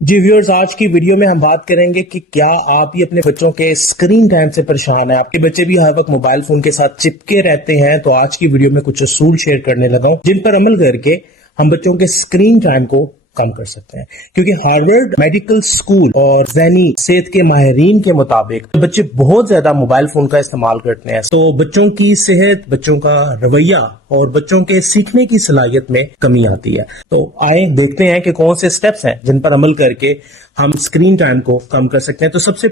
جی viewers, آج کی video میں ہم بات کریں گے کہ کیا آپ بھی اپنے بچوں کے اسکرین ٹائم سے پریشان ہیں، آپ کے بچے بھی ہر وقت موبائل فون کے ساتھ چپکے رہتے ہیں۔ تو آج کی ویڈیو میں کچھ اصول شیئر کرنے لگا ہوں جن پر عمل کر کے ہم بچوں کے اسکرین ٹائم کو کم کر سکتے ہیں، کیونکہ ہارورڈ میڈیکل اسکول اور ذہنی صحت کے ماہرین کے مطابق بچے بہت زیادہ موبائل فون کا استعمال کرتے ہیں تو بچوں کی صحت، بچوں کا رویہ اور بچوں کے سیکھنے کی صلاحیت میں کمی آتی ہے۔ تو آئیں دیکھتے ہیں کہ کون سے سٹیپس ہیں جن پر عمل کر کے ہم اسکرین ٹائم کو کم کر سکتے ہیں۔ تو سب سے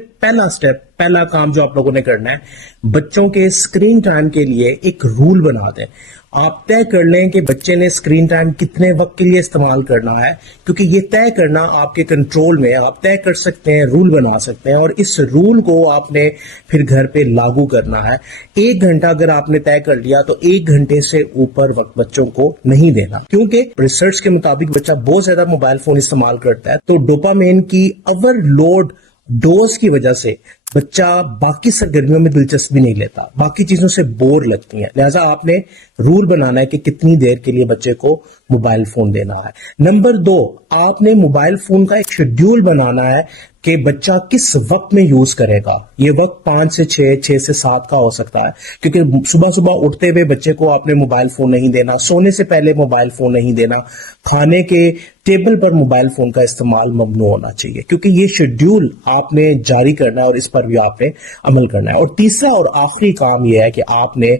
پہلا کام جو آپ لوگوں نے کرنا ہے، بچوں کے اسکرین ٹائم کے لیے ایک رول بنا دیں۔ آپ طے کر لیں کہ بچے نے اسکرین ٹائم کتنے وقت کے لیے استعمال کرنا ہے، کیونکہ یہ طے کرنا آپ کے کنٹرول میں، آپ طے کر سکتے ہیں، رول بنا سکتے ہیں، اور اس رول کو آپ نے پھر گھر پہ لاگو کرنا ہے۔ 1 گھنٹہ اگر آپ نے طے کر لیا تو 1 گھنٹے سے اوپر وقت بچوں کو نہیں دینا، کیونکہ ریسرچ کے مطابق بچہ بہت زیادہ موبائل فون استعمال کرتا ہے تو ڈوپامین کی اوور لوڈ ڈوز کی وجہ سے بچہ باقی سرگرمیوں میں دلچسپی نہیں لیتا، باقی چیزوں سے بور لگتی ہیں۔ لہٰذا آپ نے رول بنانا ہے کہ کتنی دیر کے لیے بچے کو موبائل فون دینا ہے۔ نمبر 2، آپ نے موبائل فون کا ایک شیڈیول بنانا ہے کہ بچہ کس وقت میں یوز کرے گا۔ یہ وقت 5 سے 6، 6 سے 7 کا ہو سکتا ہے، کیونکہ صبح اٹھتے ہوئے بچے کو آپ نے موبائل فون نہیں دینا، سونے سے پہلے موبائل فون نہیں دینا، کھانے کے ٹیبل پر موبائل فون کا استعمال ممنوع ہونا چاہیے، کیونکہ یہ شیڈیول آپ نے جاری کرنا ہے اور اس پر بھی آپ نے عمل کرنا ہے۔ اور تیسرا اور آخری کام یہ ہے کہ آپ نے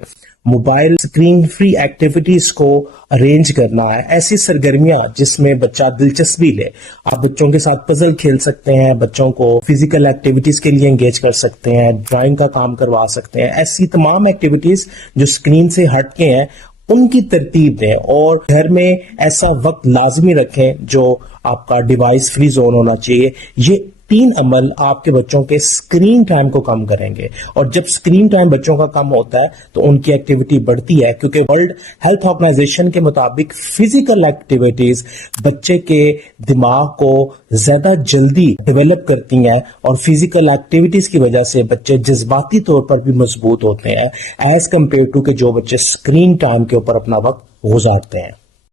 موبائل اسکرین فری ایکٹیویٹیز کو ارینج کرنا ہے، ایسی سرگرمیاں جس میں بچہ دلچسپی لے۔ آپ بچوں کے ساتھ پزل کھیل سکتے ہیں، بچوں کو فزیکل ایکٹیویٹیز کے لیے انگیج کر سکتے ہیں، ڈرائنگ کا کام کروا سکتے ہیں۔ ایسی تمام ایکٹیویٹیز جو اسکرین سے ہٹ کے ہیں ان کی ترتیب دیں، اور گھر میں ایسا وقت لازمی رکھیں جو آپ کا ڈیوائس فری زون ہونا چاہیے۔ یہ 3 عمل آپ کے بچوں کے اسکرین ٹائم کو کم کریں گے، اور جب اسکرین ٹائم بچوں کا کم ہوتا ہے تو ان کی ایکٹیویٹی بڑھتی ہے، کیونکہ ورلڈ ہیلتھ آرگنائزیشن کے مطابق فزیکل ایکٹیویٹیز بچے کے دماغ کو زیادہ جلدی ڈیولپ کرتی ہیں، اور فزیکل ایکٹیویٹیز کی وجہ سے بچے جذباتی طور پر بھی مضبوط ہوتے ہیں ایز کمپیئر ٹو کہ جو بچے اسکرین ٹائم کے اوپر اپنا وقت گزارتے ہیں۔